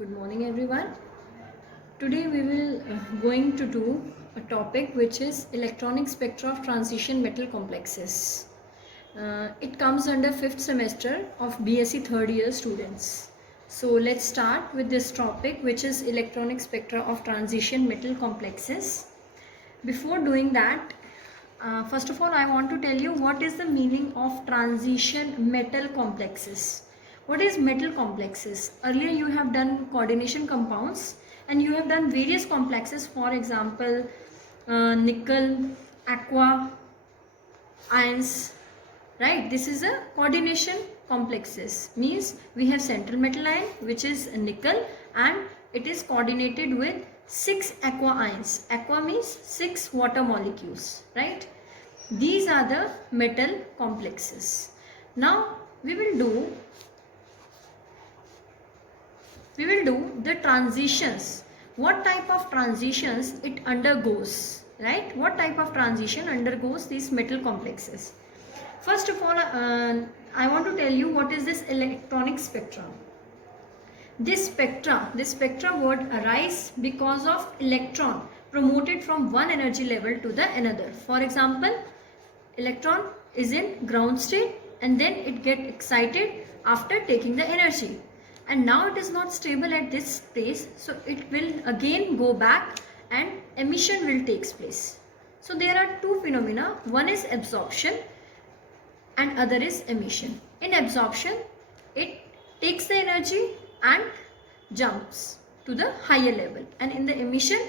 Good morning everyone. Today we will going to do a topic which is electronic spectra of transition metal complexes. It comes under 5th semester of BSc third year students. So let's start with this topic which is electronic spectra of transition metal complexes. Before doing that, first of all I want to tell you what is the meaning of transition metal complexes. What is metal complexes? Earlier you have done coordination compounds and you have done various complexes, for example nickel, aqua, ions, right? This is a coordination complexes, means we have central metal ion which is nickel and it is coordinated with 6 aqua ions. Aqua means 6 water molecules, right? These are the metal complexes. Now we will do the transitions. What type of transitions it undergoes, right? What type of transition undergoes these metal complexes? First of all, I want to tell you what is this electronic spectra. This spectra word arise because of electron promoted from one energy level to the another. For example, electron is in ground state and then it get excited after taking the energy. And now it is not stable at this place, so it will again go back and emission will take place. So there are two phenomena, one is absorption and other is emission. In absorption, it takes the energy and jumps to the higher level, and in the emission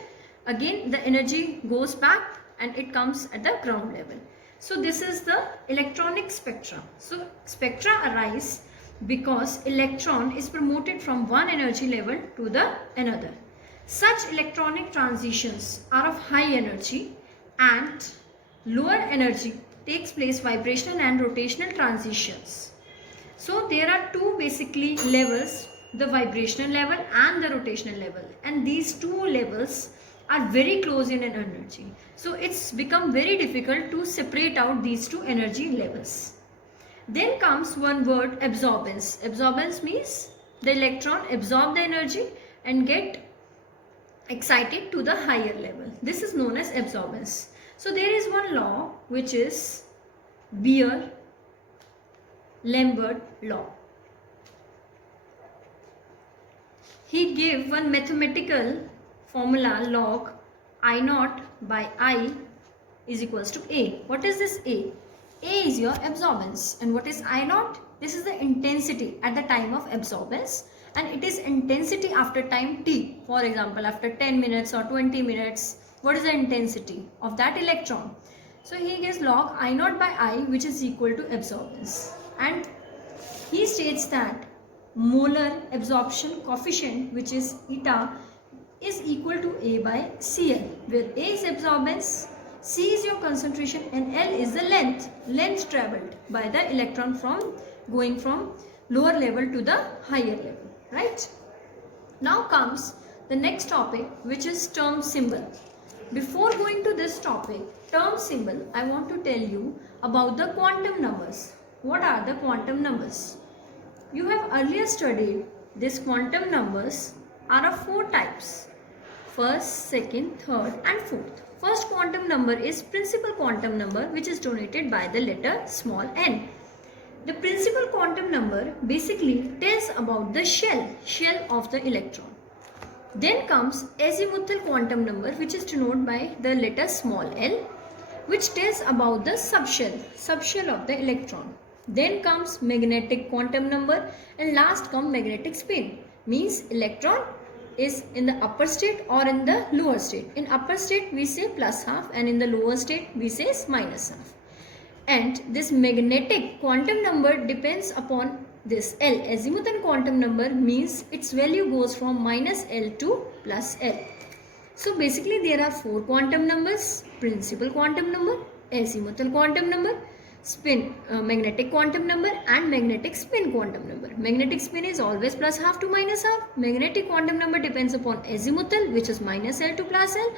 again the energy goes back and it comes at the ground level. So this is the electronic spectra. So spectra arise because electron is promoted from one energy level to the another. Such electronic transitions are of high energy, and lower energy takes place vibrational and rotational transitions. So there are two basically levels, the vibrational level and the rotational level, and these two levels are very close in an energy. So it's become very difficult to separate out these two energy levels. Then comes one word, absorbance. Absorbance means the electron absorb the energy and get excited to the higher level. This is known as absorbance. So there is one law which is Beer-Lambert law. He gave one mathematical formula, log I naught by I is equals to A. What is this A? A is your absorbance, and what is I naught? This is the intensity at the time of absorbance, and it is intensity after time t. For example, after 10 minutes or 20 minutes, what is the intensity of that electron? So he gives log I naught by I, which is equal to absorbance, and he states that molar absorption coefficient, which is eta, is equal to A by Cl, where A is absorbance, C is your concentration, and L is the length traveled by the electron from going from lower level to the higher level, right? Now comes the next topic, which is term symbol. Before going to this topic, term symbol, I want to tell you about the quantum numbers. What are the quantum numbers? You have earlier studied these quantum numbers are of 4 types. First, second, third and fourth. First quantum number is principal quantum number, which is denoted by the letter small n. The principal quantum number basically tells about the shell of the electron. Then comes azimuthal quantum number, which is denoted by the letter small l, which tells about the subshell of the electron. Then comes magnetic quantum number, and last comes magnetic spin, means electron is in the upper state or in the lower state. In upper state we say plus half, and in the lower state we say minus half. And this magnetic quantum number depends upon this L. Azimuthal quantum number means its value goes from minus L to plus L. So basically there are 4 quantum numbers: principal quantum number, azimuthal quantum number, magnetic quantum number, and magnetic spin quantum number. Magnetic spin is always plus half to minus half. Magnetic quantum number depends upon azimuthal, which is minus L to plus L,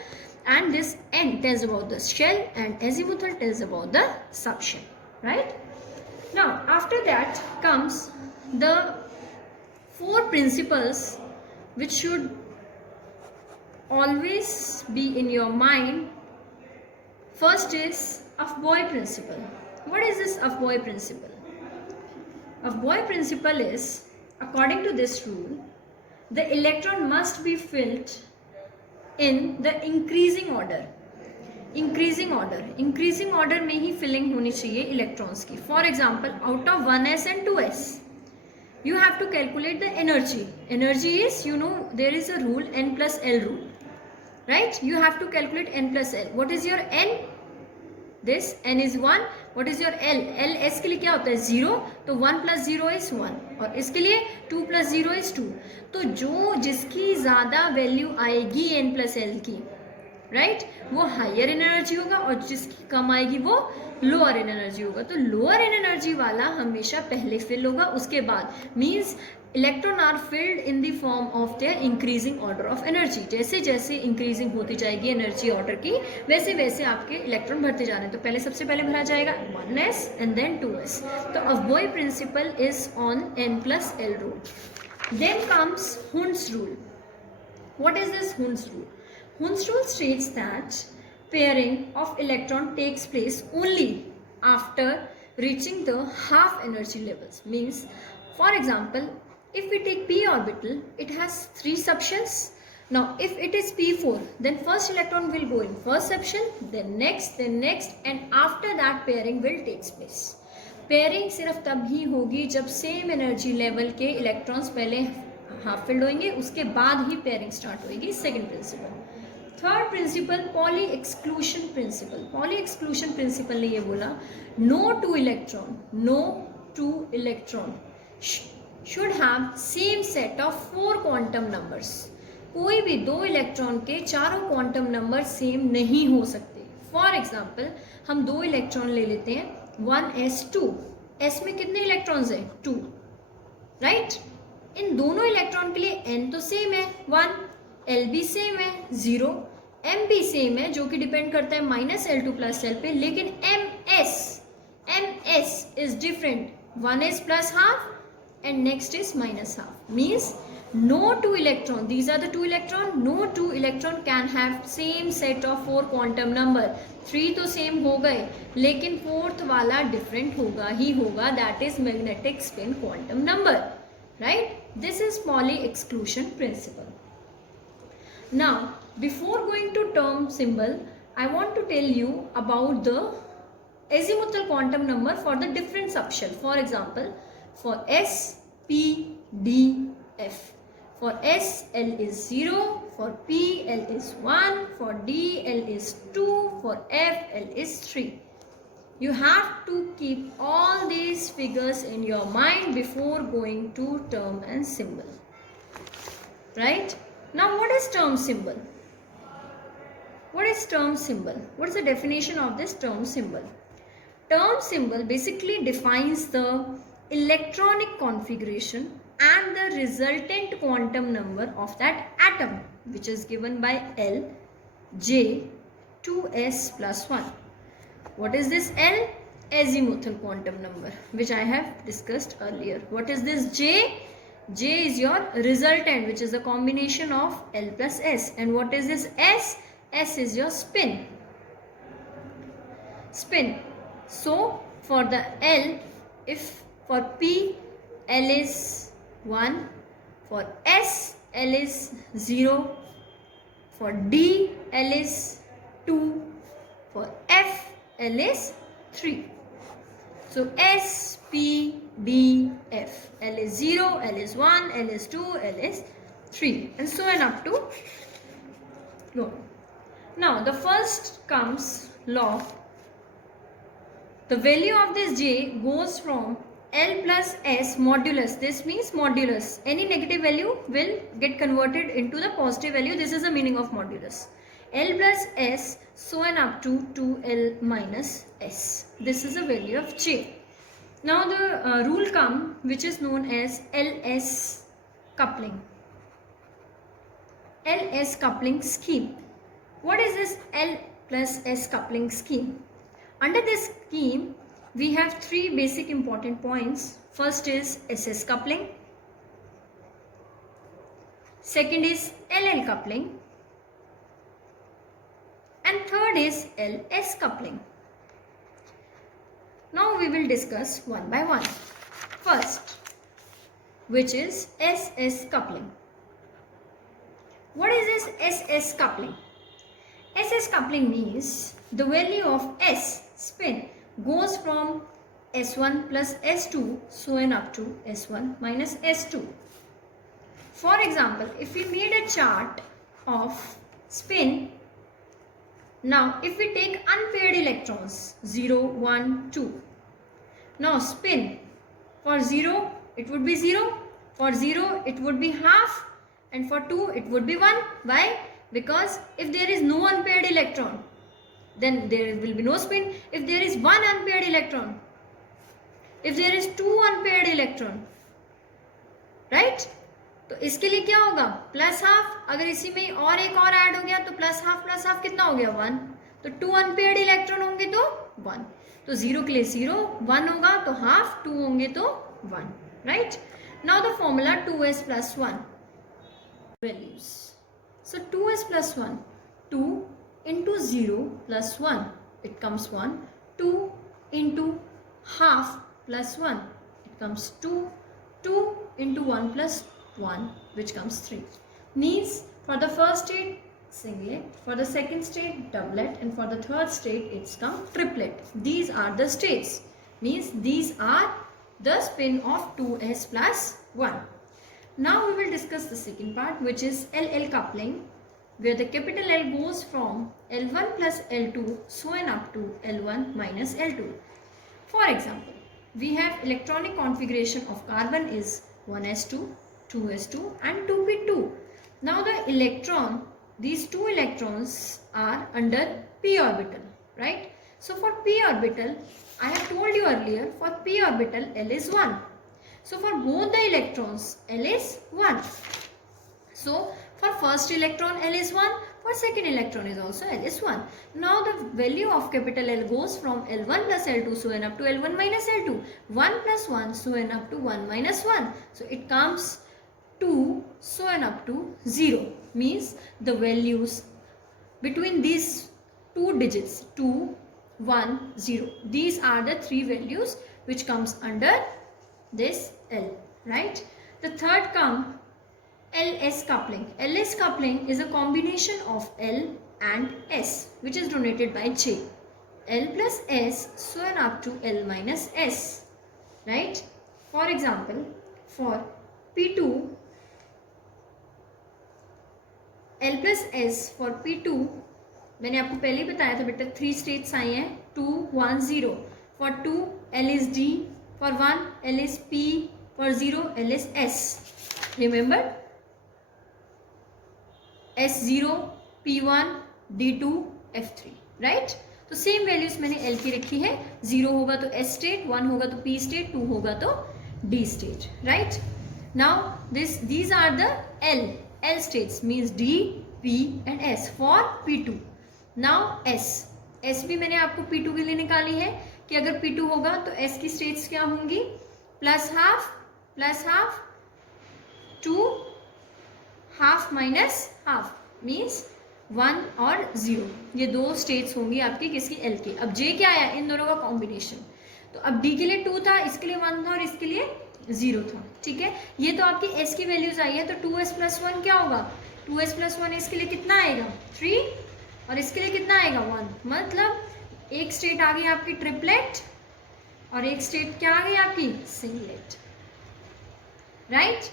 and this n tells about the shell and azimuthal tells about the subshell, right? Now after that comes the 4 principles which should always be in your mind. First is Aufbau principle. What is this Aufbau principle? Aufbau principle is, according to this rule, the electron must be filled in the increasing order. Increasing order में ही filling होनी चाहिए electrons की. For example, out of 1s and 2s you have to calculate the energy is, you know, there is a rule, n plus l rule, right? You have to calculate n plus l. What is your n? This n is 1. What is your l? l s के लिए क्या होता है 0, तो 1 plus 0 is 1, और इसके लिए 2 plus 0 is 2. तो जो जिसकी ज़्यादा वैल्यू आएगी n plus l की, राइट, वो हायर इन एनर्जी होगा, और जिसकी कम आएगी वो लोअर इन एनर्जी होगा. तो लोअर इन एनर्जी वाला हमेशा पहले फिल होगा, उसके बाद means electron are filled in the form of their increasing order of energy. जैसे जैसे इंक्रीजिंग होती जाएगी एनर्जी ऑर्डर की, वैसे वैसे आपके इलेक्ट्रॉन भरते जा रहे हैं. तो पहले सबसे पहले भरा जाएगा 1s एंड देन 2s. तो Aufbau principle is on n plus l rule. Then comes Hund's rule. What is this Hund's rule? Hund's rule states that pairing of electron takes place only after reaching the half energy levels. Means, for example, if we take p orbital, it has 3 subshells. Now, if it is p4, then first electron will go in first subshell, then next, and after that pairing will take place. Pairing सिर्फ तब ही होगी जब same energy level के electrons पहले half filled होंगे, उसके बाद ही पेयरिंग स्टार्ट होगी. Second principle. Third principle, Pauli exclusion principle. Pauli exclusion principle ने ये बोला, no two electron should have same set of 4 quantum numbers. कोई भी 2 इलेक्ट्रॉन के चारों क्वांटम नंबर सेम नहीं हो सकते. फॉर एग्जाम्पल, हम 2 इलेक्ट्रॉन ले लेते हैं, 1s2. s में कितने इलेक्ट्रॉन्स हैं? 2, राइट. इन दोनों इलेक्ट्रॉन के लिए n तो सेम है 1, l भी सेम है 0, m भी सेम है जो कि डिपेंड करता है -L2 + L पे. लेकिन ms is different. 1s plus half and next is minus half. Means no 2 electron, these are the 2 electron, no 2 electron can have same set of 4 quantum number. 3 तो same हो गए, लेकिन 4th वाला different होगा ही होगा, that is magnetic spin quantum number, right? This is Pauli exclusion principle. Now, before going to term symbol, I want to tell you about the azimuthal quantum number for the different subshell. For example, for S, P, D, F. For S, L is 0. For P, L is 1. For D, L is 2. For F, L is 3. You have to keep all these figures in your mind before going to term and symbol. Right? Now, what is term symbol? What is term symbol? What is the definition of this term symbol? Term symbol basically defines the electronic configuration and the resultant quantum number of that atom, which is given by L, J, 2s plus 1. What is this L? Azimuthal quantum number, which I have discussed earlier. What is this J? J is your resultant, which is the combination of L plus S. And what is this S? S is your spin. So, for the L, if for P, L is 1. For S, L is 0. For D, L is 2. For F, L is 3. So, S, P, D, F. L is 0, L is 1, L is 2, L is 3, and so on up to no. Now, the first comes log. The value of this J goes from L plus S modulus. This means modulus. Any negative value will get converted into the positive value. This is the meaning of modulus. L plus S, so on up to 2L minus S. This is the value of J. Now the rule which is known as LS coupling. LS coupling scheme. What is this L plus S coupling scheme? Under this scheme, we have 3 basic important points. First is SS coupling. second is LL coupling, and third is LS coupling. Now we will discuss one by one. First, which is SS coupling. What is this SS coupling? SS coupling means the value of S spin goes from S1 plus S2 so on up to S1 minus S2. For example, if we made a chart of spin, now if we take unpaired electrons 0, 1, 2. Now spin for 0 it would be 0, for 0 it would be half, and for 2 it would be 1. Why? Because if there is no unpaired electron, then there will be no spin. If there is one unpaired electron, if there is two unpaired electron, right? तो इसके लिए क्या होगा? Plus half. अगर इसी में और एक और ऐड हो गया तो प्लस हाफ कितना हो गया? 1. तो 2 अनपेयर्ड इलेक्ट्रॉन होंगे तो 1. तो 0 के लिए 0, 1 होगा तो हाफ, 2 होंगे तो 1. Right? Now the formula 2s plus 1 values. So 2s plus 1, 2 into 0 plus 1, it comes 1. 2 into half plus 1, it comes 2. 2 into 1 plus 1, which comes 3. Means for the first state singlet, for the second state doublet, and for the third state it's come triplet. These are the states. Means these are the spin of 2s plus 1. Now we will discuss the second part, which is LL coupling, where the capital L goes from L1 plus L2 so on up to L1 minus L2. For example, we have electronic configuration of carbon is 1s2, 2s2 and 2p2. Now the electron, these two electrons are under p orbital, right? So for p orbital, I have told you earlier, for p orbital L is 1. So for both the electrons L is 1. So for first electron L is 1, for second electron is also L is 1. Now the value of capital L goes from L1 plus L2 so on up to L1 minus L2. 1 plus 1 so on up to 1 minus 1. So it comes 2 so on up to 0. Means the values between these two digits 2, 1, 0. These are the three values which comes under this L, right? The third come LS coupling. LS coupling is a combination of L and S, which is denoted by J. L plus S so on up to L minus S, right? For example, for P2, L plus S for P2, मैंने आपको पहले ही बताया था बेटा 3 states आई हैं 2, 1, 0. For 2 L is D, for 1 L is P, for 0 L is S. Remember? S0, P1, D2, F3, right? तो same values मैंने L की रखी है. 0 होगा तो S स्टेट, 1 होगा तो P स्टेट, 2 होगा तो D state, right? Now these are the L states, means D, P and S for P2. Now S भी मैंने आपको P2 के लिए निकाली है कि अगर P2 होगा तो S की स्टेट्स क्या होंगी? Plus half, 2, half minus half, means 1 और 0. ये दो स्टेट्स होंगी आपकी किसकी? L की. अब J क्या आया? इन दोनों का कॉम्बिनेशन. तो अब D के लिए 2 था, इसके लिए 1 था और इसके लिए 0 था. ठीक है, ये तो आपकी S की वैल्यूज आई है. तो 2s plus 1 क्या होगा? 2s plus 1 इसके लिए कितना आएगा? 3 और इसके लिए कितना आएगा? 1. मतलब एक स्टेट आ गई आपकी ट्रिपलेट और एक स्टेट क्या आ गई आपकी? Singlet, right?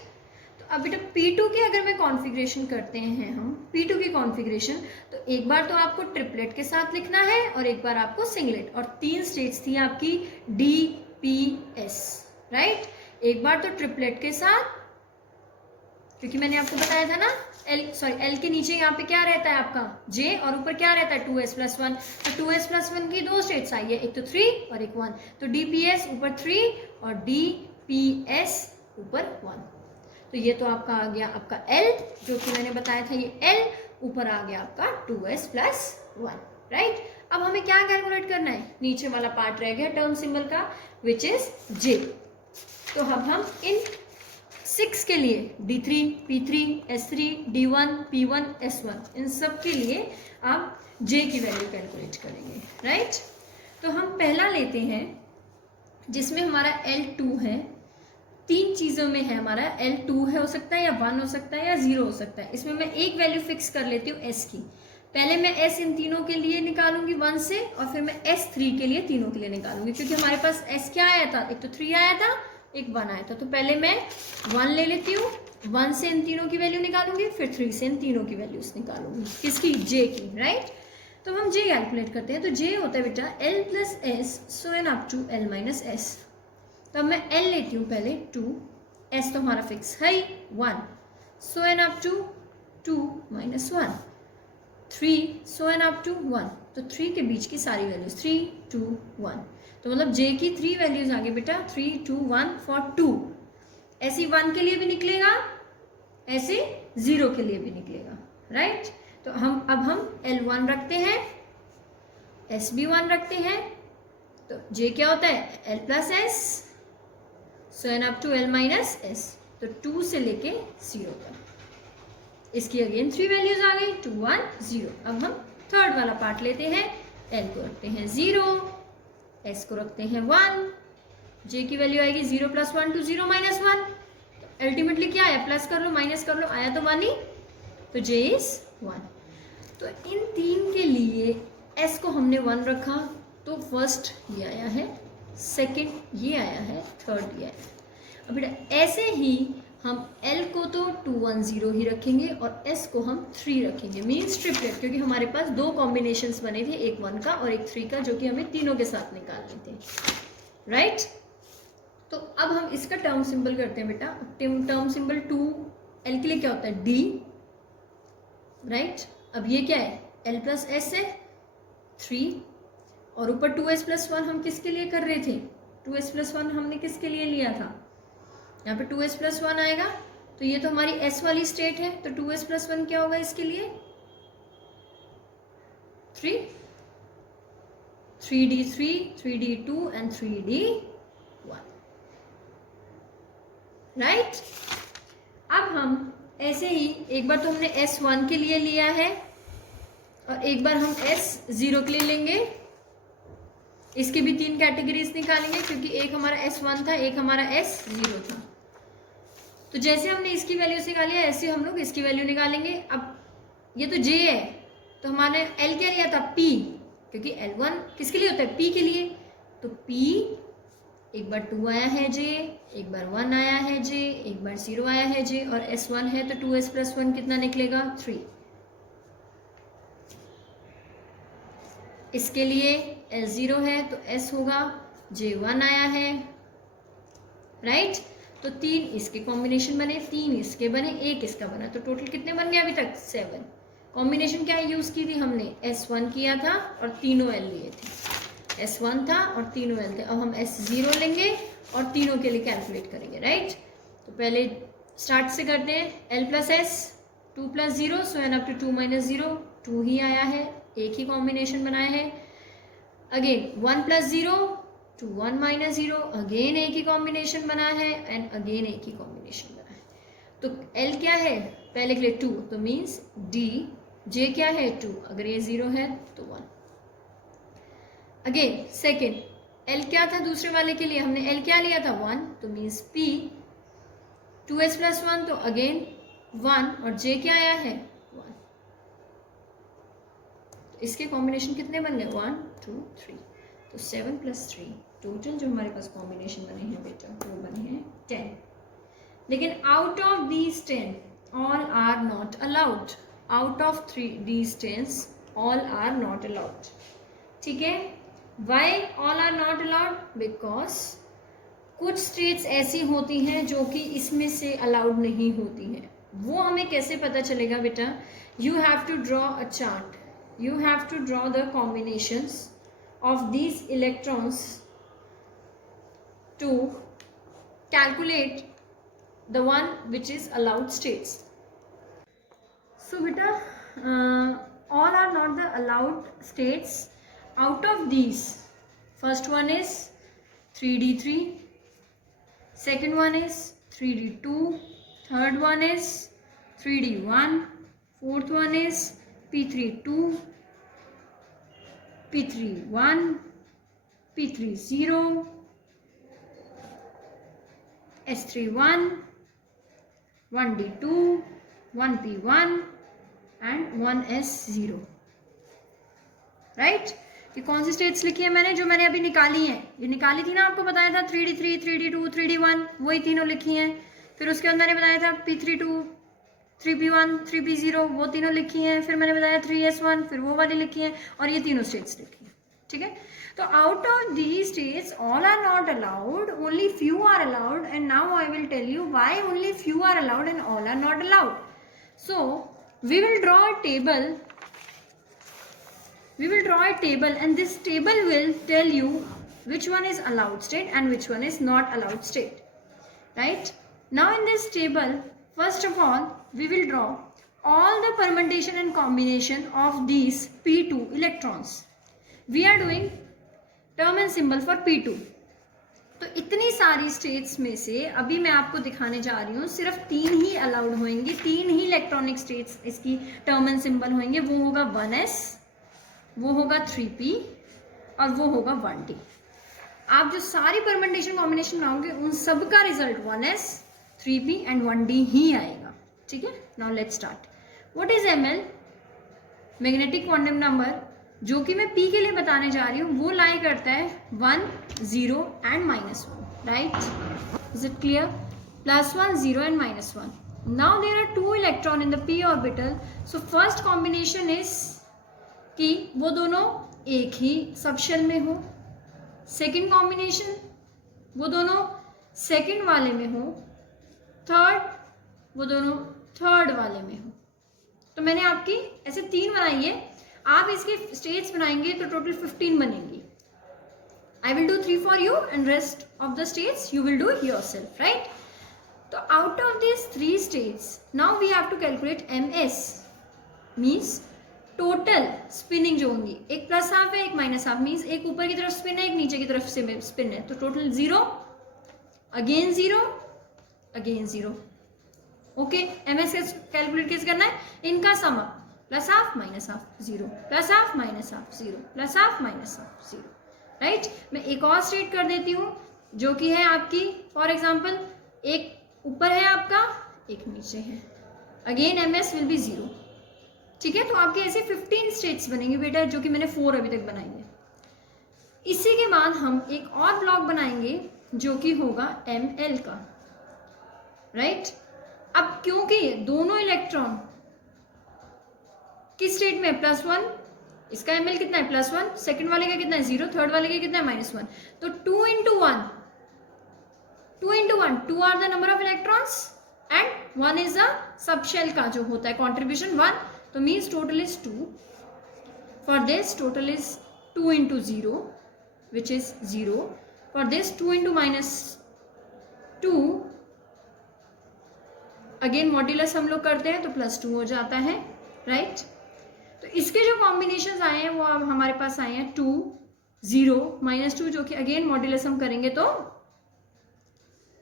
तो अब बेटा P2 की अगर मैं कॉन्फ़िगरेशन करते हैं हम P2 की कॉन्फ़िगरेशन, तो एक बार तो आपको ट्रिपलेट के साथ लिखना है और एक बार आपको सिंगलेट. और 3 स्टेट्स थी आपकी D, P, S, राइट? एक बार तो ट्रिपलेट के साथ, क्योंकि मैंने आपको बताया था ना L के नीचे यहाँ पे क्या रहता है आपका? J, और ऊपर क्या रहता है? 2s plus 1. तो 2s plus 1 की दो स्टेट्स आई है, एक तो 3 और एक 1. तो DPS ऊपर 3 और DPS ऊपर 1. तो ये तो आपका आ गया आपका L, जो कि मैंने बताया था ये L. ऊपर आ गया आपका 2s plus 1, राइट? अब हमें क्या कैलकुलेट करना है? नीचे वाला पार्ट रह गया टर्म सिंबल का, विच इज J. तो अब हम इन 6 के लिए D3, P3, S3, D1, P1, S1, इन सब के लिए आप J की वैल्यू कैलकुलेट करेंगे, राइट। तो हम पहला लेते हैं जिसमें हमारा L2 है, तीन चीज़ों में है हमारा, L2 है, हो सकता है या 1 हो सकता है या 0 हो सकता है। इसमें मैं एक वैल्यू फिक्स कर लेती हूँ S की। पहले मैं S इन तीनों के लिए निकालूंगी 1 से, और फिर मैं S3 के लिए तीनों के लिए निकालूंगी, क्योंकि हमारे पास S क्या आया था, एक तो 3 आया था, एक 1 आया था। तो पहले मैं 1 ले लेती हूँ, 1 से इन तीनों की वैल्यू निकालूंगी, फिर 3 से इन तीनों की वैल्यूज निकालूंगी, किसकी, J की, राइट। तो हम J कैलकुलेट करते हैं। तो J होता है बेटा L plus S so N up to L minus S। तो अब मैं L लेती हूँ पहले 2, S तो हमारा फिक्स है 1, so N up to 2 minus 1, 3 so N up to 1। तो 3 के बीच की सारी वैल्यूज 3, 2, 1। तो मतलब J की 3 वैल्यूज आ गई बेटा 3, 2, 1 फॉर 2। ऐसे 1 के लिए भी निकलेगा, ऐसे 0 के लिए भी निकलेगा, राइट। तो अब हम L1 रखते हैं, S भी 1 रखते हैं। तो J क्या होता है L plus S so N up to L minus S। तो 2 से लेके 0 तक इसकी अगेन 3 वैल्यूज आ गई 2, 1, 0। अब हम थर्ड वाला पार्ट लेते हैं, L को रखते हैं 0, S को रखते हैं 1, J की वैल्यू आएगी 0 प्लस 1 टू 0 माइनस 1। तो अल्टीमेटली क्या आया, प्लस कर लो माइनस कर लो, आया तो 1 ही, तो J इज 1। तो इन तीन के लिए S को हमने 1 रखा, तो फर्स्ट ये आया है, सेकंड ये आया है, थर्ड ये आया है। अब बेटा ऐसे ही हम L को तो 2, 1, 0 ही रखेंगे और S को हम 3 रखेंगे, मीन्स ट्रिपलेट, क्योंकि हमारे पास दो कॉम्बिनेशंस बने थे, एक 1 का और एक 3 का, जो कि हमें तीनों के साथ निकालने थे, राइट। तो अब हम इसका टर्म सिंबल करते हैं बेटा। टर्म सिंबल 2L के लिए क्या होता है D, राइट। अब ये क्या है L प्लस S है 3, और ऊपर 2S प्लस 1 हम किसके लिए कर रहे थे, 2S प्लस 1 हमने किसके लिए लिया था, यहाँ पे 2S प्लस 1 आएगा। तो ये तो हमारी S वाली स्टेट है, तो 2S प्लस 1 क्या होगा इसके लिए 3, 3D3, 3D2 and 3D1, right. अब हम ऐसे ही एक बार तो हमने S1 के लिए लिया है और एक बार हम S0 के लिए लेंगे। इसकी भी 3 कैटेगरीज निकालेंगे, क्योंकि एक हमारा S1 था, एक हमारा S0 था। तो जैसे हमने इसकी वैल्यूज निकाली है, ऐसे हम लोग इसकी वैल्यू निकालेंगे। अब ये तो J है, तो हमारे L क्या लिया था P, क्योंकि L1 किसके लिए होता है P के लिए। तो P एक बार 2 आया है J, एक बार 1 आया है J, एक बार 0 आया है J, और S1 है तो 2S प्लस 1 कितना निकलेगा 3। इसके लिए S0 है तो S होगा, J1 आया है, राइट। तो 3 इसके कॉम्बिनेशन बने, 3 इसके बने, 1 इसका बना, तो टोटल कितने बन गए अभी तक 7। कॉम्बिनेशन क्या यूज की थी हमने, S1 किया था और तीनों L लिए थे, S1 था और तीनों L थे। अब हम S0 लेंगे और तीनों के लिए कैलकुलेट करेंगे, राइट। तो पहले स्टार्ट से करते हैं, L plus S 2 plus 0 so N up to 2 minus 0, 2 ही आया है, एक ही कॉम्बिनेशन बनाया है। Again 1 plus 0 to 1 minus 0, again एक ही कॉम्बिनेशन बना है, एंड अगेन एक ही कॉम्बिनेशन बना है। तो L क्या है पहले के लिए 2, तो मीन्स D, J क्या है 2, अगर ये 0 है तो 1। अगेन सेकेंड L क्या था दूसरे वाले के लिए, हमने L क्या लिया था 1, तो मीन्स P 2S प्लस 1, तो अगेन 1, और J क्या आया है 1। तो इसके कॉम्बिनेशन कितने बन गए 1, 2, 3, तो 7 प्लस 3, टोटल जो हमारे पास कॉम्बिनेशन बने हैं बेटा वो बने हैं 10। लेकिन out of these 10 all are not allowed, out of these 10 all are not allowed, ठीक है। Why all are not allowed, because कुछ स्टेट्स ऐसी होती हैं जो कि इसमें से अलाउड नहीं होती हैं। वो हमें कैसे पता चलेगा बेटा, you have to draw a chart, you have to draw the combinations of these electrons to calculate the one which is allowed states. So beta all are not the allowed states. Out of these, first one is 3D3, second one is 3D2, third one is 3d1, fourth one is p32, p31, p30, s31, 1d2, 1p1 and 1s0. Right, ये कौन सी states लिखी है मैंने, जो मैंने अभी निकाली हैं, ये निकाली थी ना, आपको बताया था 3d3, 3d2, 3d1, वही तीनों लिखी हैं. फिर उसके अंदर मैंने बताया था p32, 3p1, 3p0, वो तीनों लिखी हैं. फिर मैंने बताया 3s1, फिर वो वाली लिखी हैं, और ये तीनों स्टेट्स लिखी हैं. ठीक है, तो out of these states all are not allowed, only few are allowed. And now I will tell you why only few are allowed and all are not allowed. So we will draw a table. We will draw a table, and this table will tell you which one is allowed state and which one is not allowed state. Right? Now in this table, first of all, we will draw all the permutation and combination of these p2 electrons. We are doing term and symbol for p2. तो इतनी सारी states में से अभी मैं आपको दिखाने जा रही हूँ, सिर्फ 3 ही अलाउड होंगी, 3 ही इलेक्ट्रॉनिक स्टेट्स इसकी टर्म एंड सिंबल होंगे. वो होगा 1s, वो होगा 3p और वो होगा 1d. आप जो सारी परमेंटेशन कॉम्बिनेशन बनाओगे उन सब का result 1s, 3p and 1d ही आएगा. ठीक है, now let's start. What is ml? Magnetic quantum number, जो कि मैं p के लिए बताने जा रही हूँ, वो लाई करता है 1, 0 and -1. Right, is it clear? +1, 0 and -1. Now there are 2 electron in the p orbital. So first combination is कि वो दोनों एक ही सबशेल में हो. सेकंड कॉम्बिनेशन, वो दोनों सेकंड वाले में हो. थर्ड, वो दोनों थर्ड वाले में हो. तो मैंने आपकी ऐसे 3 बनाई है. आप इसके स्टेट्स बनाएंगे तो टोटल 15 बनेंगी. I will do 3 for you and rest of the states you will do yourself. Right, तो out of this 3 states now we have to calculate ms, means total spinning जो होंगी. एक प्लस हाफ है, एक minus half, means एक ऊपर की तरफ स्पिन है, एक नीचे की तरफ स्पिन है. तो total 0, again 0, again 0. Okay, ms calculate कैसे करना है? इनका sum up, plus half minus half 0, plus half minus half 0, plus half minus half 0. Right, मैं एक और स्टेट कर देती हूँ जो कि है आपकी, फॉर एग्जाम्पल एक ऊपर है आपका, एक नीचे है. Again ms will be 0. ठीक है, तो आपके ऐसे 15 स्टेट्स बनेंगे बेटा, जो कि मैंने 4 अभी तक बनाई है. इसी के बाद हम एक और ब्लॉक बनाएंगे जो कि होगा ml का. राइट, अब क्योंकि दोनों इलेक्ट्रॉन किस स्टेट में, +1, इसका ml कितना है +1, सेकंड वाले का कितना है 0, थर्ड वाले का कितना है -1. तो 2 into 1, 2 are the number of electrons and 1 is the subshell का जो होता है कॉन्ट्रीब्यूशन 1. तो means total is 2. For this total is 2 into 0 which is 0. For this 2 into -2, again modulus हम लोग करते हैं तो +2 हो जाता है. राइट, तो इसके जो कॉम्बिनेशन आए हैं वो अब हमारे पास आए हैं 2, 0, -2, जो कि अगेन मॉड्यूलस हम करेंगे तो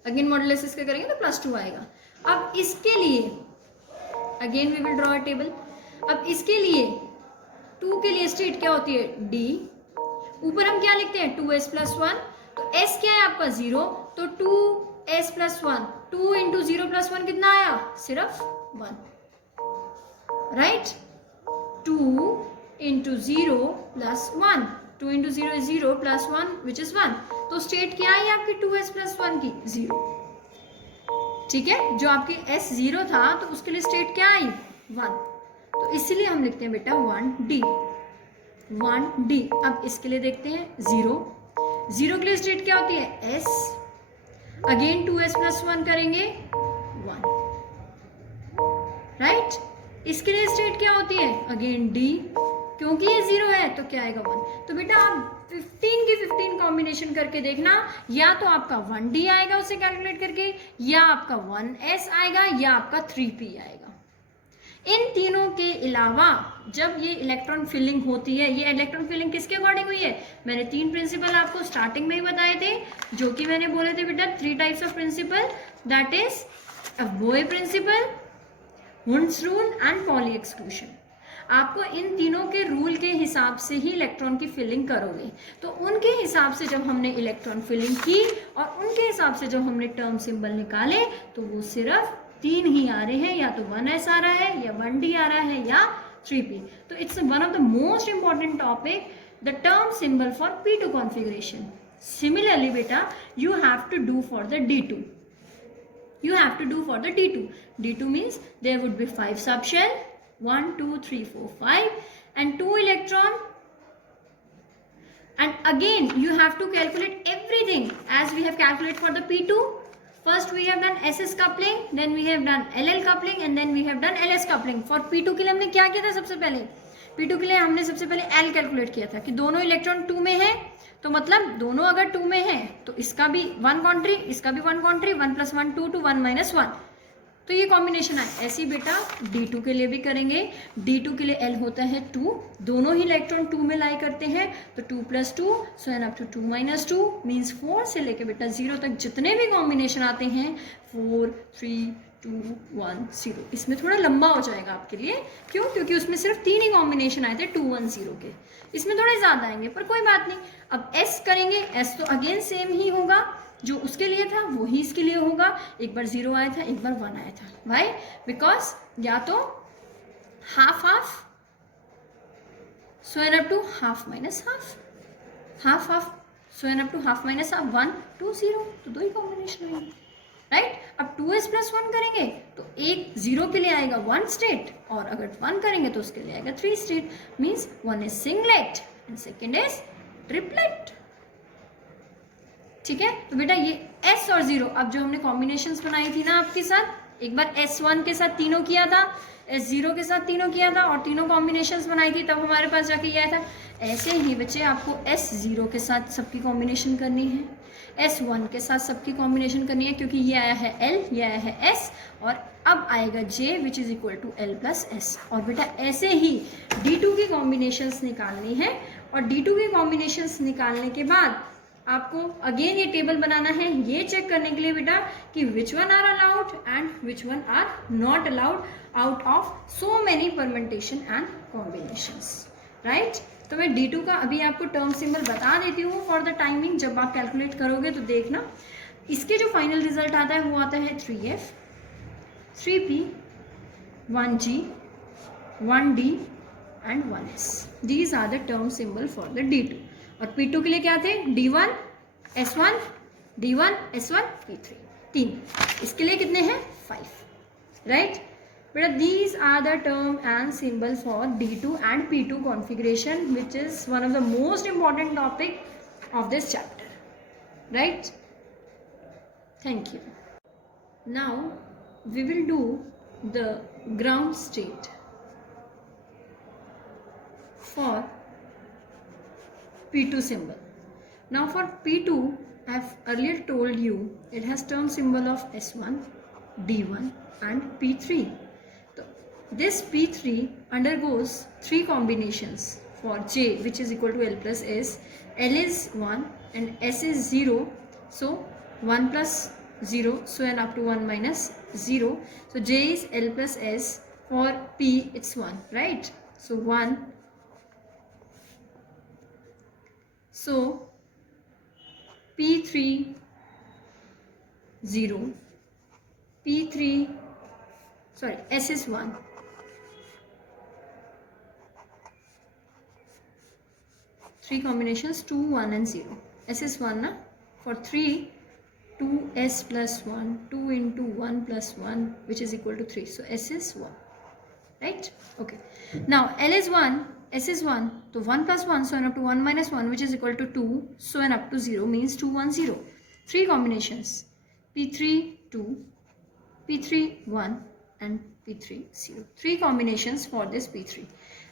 अगेन मॉड्यूलस इसका करेंगे तो +2 आएगा. अब इसके लिए again we will draw a table. अब इसके लिए 2 के लिए स्टेट क्या होती है, d. ऊपर हम क्या लिखते हैं 2s + 1. तो s क्या है आपका 0, तो 2s + 1, 2 into 0 + 1 कितना आया, सिर्फ 1. Right, 2 into 0 + 1, 2 into 0 is 0 + 1 which is 1. तो स्टेट क्या आई आपकी 2s + 1 की, 0. ठीक है, जो आपकी s 0 था तो उसके लिए स्टेट क्या आई, 1. तो इसीलिए हम लिखते हैं बेटा 1d, 1d. अब इसके लिए देखते हैं 0. 0 के लिए स्टेट क्या होती है, s. अगेन 2s + 1 करेंगे 1. राइट, इसके लिए स्टेट क्या होती है, अगेन d. क्योंकि ये 0 है तो क्या आएगा, 1. तो बेटा आप 15 की 15 कॉम्बिनेशन करके देखना, या तो आपका 1d आएगा उसे कैलकुलेट करके, या आपका 1s आएगा, या आपका 3p आएगा. इन तीनों के अलावा जब ये इलेक्ट्रॉन फिलिंग होती है, ये इलेक्ट्रॉन फिलिंग किसके अकॉर्डिंग हुई है, मैंने 3 प्रिंसिपल आपको स्टार्टिंग में ही बताए थे, जो कि मैंने बोले थे बेटा 3 types of principle, that is Aufbau principle, Hund's rule and Pauli exclusion. आपको इन तीनों के रूल के हिसाब से ही इलेक्ट्रॉन की फिलिंग करोगे। तो उनके हिसाब से जब हमने इलेक्ट्रॉन फिलिंग की और उनके हिसाब से जब हमने टर्म सिंबल निकाले तो वो सिर्फ 3 ही आ रहे हैं, या तो 1s आ रहा है, या 1d आ रहा है, या 3p। तो it's one of the most important topic, the term symbol for p2 configuration. Similarly बेटा you have to do for the d2. You have to do for the d2. d2 means there would be 5 subshell, 1 2 3 4 5 and 2 electron, and again you have to calculate everything as we have calculated for the p2. First we have done ss coupling, then we have done ll coupling, and then we have done ls coupling. For p2 के लिए हमने क्या किया था? सबसे पहले p2 के लिए हमने सबसे पहले l कैलकुलेट किया था कि दोनों इलेक्ट्रॉन 2 में है, तो मतलब दोनों अगर 2 में है तो इसका भी 1 कॉन्ट्री, इसका भी 1 कॉन्ट्री, 1 + 1 2 to 1 - 1, तो ये कॉम्बिनेशन है। ऐसे ही बेटा d2 के लिए भी करेंगे। d2 के लिए l होता है 2, दोनों ही इलेक्ट्रॉन 2 में लाई करते हैं, तो 2 + 2 सो एन अप टू 2 - 2 मीन्स 4 से लेके बेटा 0 तक जितने भी कॉम्बिनेशन आते हैं 4 3 2 1 0। इसमें थोड़ा लंबा हो जाएगा आपके लिए, क्यों? क्योंकि उसमें सिर्फ 3 ही कॉम्बिनेशन आए थे 2 1 0 के, इसमें थोड़े ज़्यादा आएंगे पर कोई बात नहीं। अब s करेंगे, s तो अगेन सेम ही होगा, जो उसके लिए था वो ही इसके लिए होगा। एक बार 0 आया था, एक बार 1 आया था। वाई? बिकॉज या तो half half so N up to half minus half, half half so N up to half minus half, 1 2 0, तो 2 ही कॉम्बिनेशन आएंगे, राइट? अब 2s + 1 करेंगे तो एक 0 के लिए आएगा 1 स्टेट, और अगर 1 करेंगे तो उसके लिए आएगा 3 state, means 1 is singlet and second is triplet. ठीक है, तो बेटा ये s और 0, अब जो हमने कॉम्बिनेशंस बनाई थी ना आपके साथ, एक बार s1 के साथ तीनों किया था, s0 के साथ तीनों किया था, और तीनों कॉम्बिनेशंस बनाई थी, तब हमारे पास जाके ये आया था। ऐसे ही बच्चे आपको s0 के साथ सबकी कॉम्बिनेशन करनी है, s1 के साथ सबकी कॉम्बिनेशन करनी है, क्योंकि ये आया है l, ये आया है s, और अब आएगा j which is equal to l + s। और बेटा ऐसे ही d2 की कॉम्बिनेशंस निकालनी है, और d2 की कॉम्बिनेशंस निकालने के बाद आपको अगेन ये टेबल बनाना है, ये चेक करने के लिए बेटा कि which one are allowed and which one are not allowed out of so many permutation and combinations, right? तो मैं d2 का अभी आपको टर्म सिंबल बता देती हूँ फॉर द टाइमिंग। जब आप कैलकुलेट करोगे तो देखना इसके जो फाइनल रिजल्ट आता है वो आता है 3f 3p 1g 1d and 1s। These are the term symbol for the d2। और p2 के लिए क्या थे? d1 s1 d1 s1 p3, 3। इसके लिए कितने हैं? 5, राइट बेटा? These are the term and symbol for d2 and p2 configuration, which is one of the most important topic of this chapter, right? Thank you. Now we will do the ground state for P2 symbol. Now for P2, I have earlier told you it has term symbol of S1, D1 and P3. So this P3 undergoes 3 combinations for J, which is equal to L plus S. L is 1 and S is 0. So 1 plus 0, so and up to 1 minus 0. So J is L plus S. For P it's 1, right? So 1. So P3 0, P3 sorry S is 1, three combinations 2 1 and 0. S is 1 na? For 3 2s plus 1, 2 into 1 plus 1, which is equal to 3. So S is 1, right? Okay. Now L is 1, S is 1, so 1 plus 1, so and up to 1 minus 1, which is equal to 2, so and up to 0 means 2 1 0. 3 combinations P3 2, P3 1 and P3 0. 3 combinations for this P3,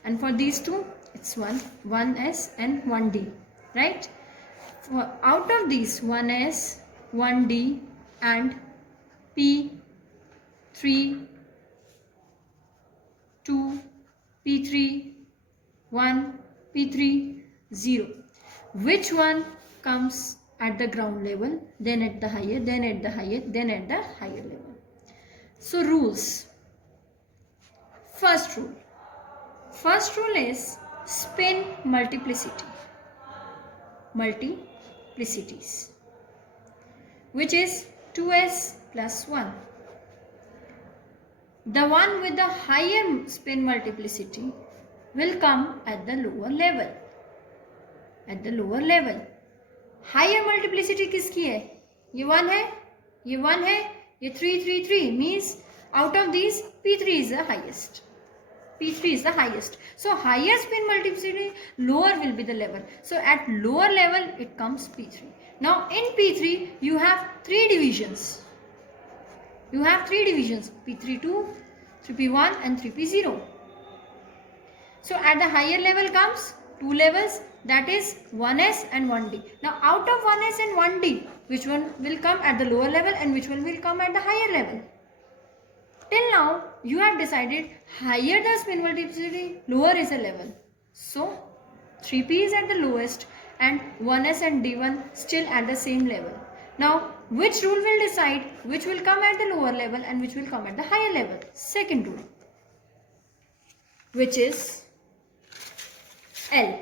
and for these two it's 1 1s and 1d, right? For out of these 1s 1d and P3 2 P3 1 P3 0, which one comes at the ground level, then at the higher, then at the higher, then at the higher level? So rules. First rule. First rule is spin multiplicity. Multiplicities, which is 2s plus 1. The one with the higher spin multiplicity will come at the lower level. At the lower level. Higher multiplicity किसकी है? ये 1 है, ये 1 है, ये 3 3 3 means out of these P3 is the highest. P3 is the highest. So higher spin multiplicity, lower will be the level. So at lower level it comes P3. Now in P3 you have 3 divisions. You have 3 divisions, P32, 3P1 and 3P0. So at the higher level comes 2 levels, that is 1s and 1d. Now out of 1s and 1d, which one will come at the lower level and which one will come at the higher level? Till now you have decided higher the spin multiplicity, lower is the level. So 3p is at the lowest and 1s and d1 still at the same level. Now which rule will decide which will come at the lower level and which will come at the higher level? Second rule, which is L.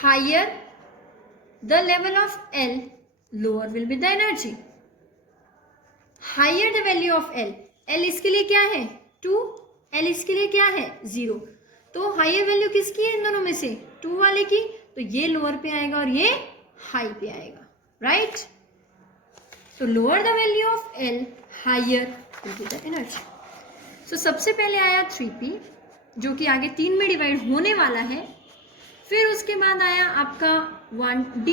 Higher the level of L, lower will be the energy. Higher the value of L. L इसके लिए क्या है? 2. L इसके लिए क्या है? 0. तो higher value किसकी है इन दोनों में से? 2 वाले की. तो ये लोअर पे आएगा और ये हाई पे आएगा. राइट? तो lower the value of L, higher will be the energy. So सबसे पहले आया 3p जो कि आगे 3 में डिवाइड होने वाला है. फिर उसके बाद आया आपका 1d,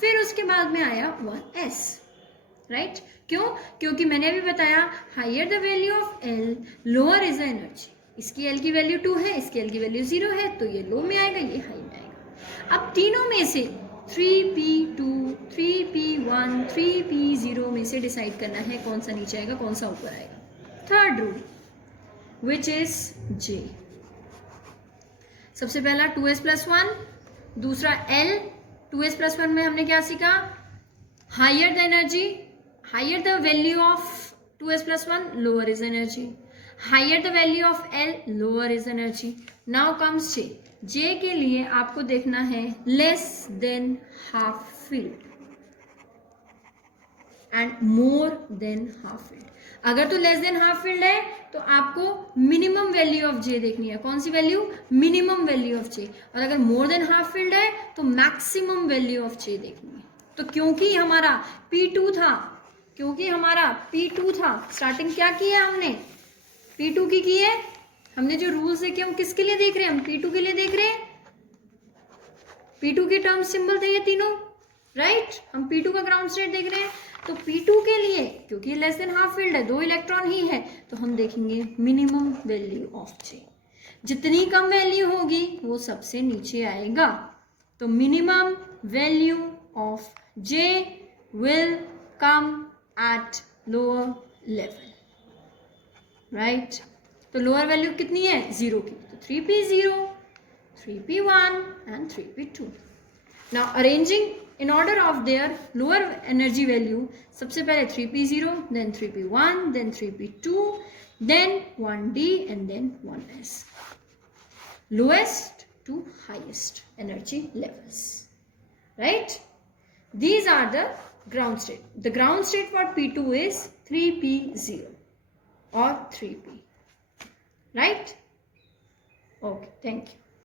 फिर उसके बाद में आया 1s. राइट? क्यों? क्योंकि मैंने अभी बताया higher the value of L, lower is the energy. इसकी L की वैल्यू 2 है, इसकी L की वैल्यू 0 है, तो ये लो में आएगा, ये हाई में आएगा. अब तीनों में से 3p2, 3p1, 3p0 में से डिसाइड करना है कौन सा नीचे आएगा, कौन सा ऊपर आएगा. Third rule, which is J. सबसे पहला 2s प्लस 1, दूसरा L. 2s प्लस 1 में हमने क्या सीखा? Higher the energy, higher the value of 2s plus 1, lower is energy. Higher the value of L, lower is energy. Now comes J. J के लिए आपको देखना है less than half filled and more than half filled. अगर तो less than half field है तो आपको मिनिमम वैल्यू ऑफ J देखनी है. कौन सी value? Minimum value of J. और अगर मोर देन हाफ फील्ड है तो मैक्सिमम वैल्यू ऑफ J देखनी है. तो क्योंकि हमारा P2 था, स्टार्टिंग क्या की है हमने? P2 की है. हमने जो रूल्स देखे हम किसके लिए देख रहे हैं? हम P2 के लिए देख रहे हैं. P2 के टर्म सिंबल थे ये तीनों. राइट? हम P2 का ग्राउंड स्टेट देख रहे हैं. तो P2 के लिए क्योंकि लेस देन हाफ फील्ड है, 2 इलेक्ट्रॉन ही है, तो हम देखेंगे मिनिमम वैल्यू ऑफ J. जितनी कम वैल्यू होगी वो सबसे नीचे आएगा. तो minimum value of J will come at lower level. Right? तो लोअर वैल्यू कितनी है? 0 की. तो 3p0, 3p1 and 3p2. Now arranging in order of their lower energy value, सबसे पहले 3p0, then 3p1, then 3p2, then 1d and then 1s. Lowest to highest energy levels. Right? These are the ground state. The ground state for P2 is 3p0 or 3p. Right? Okay, thank you.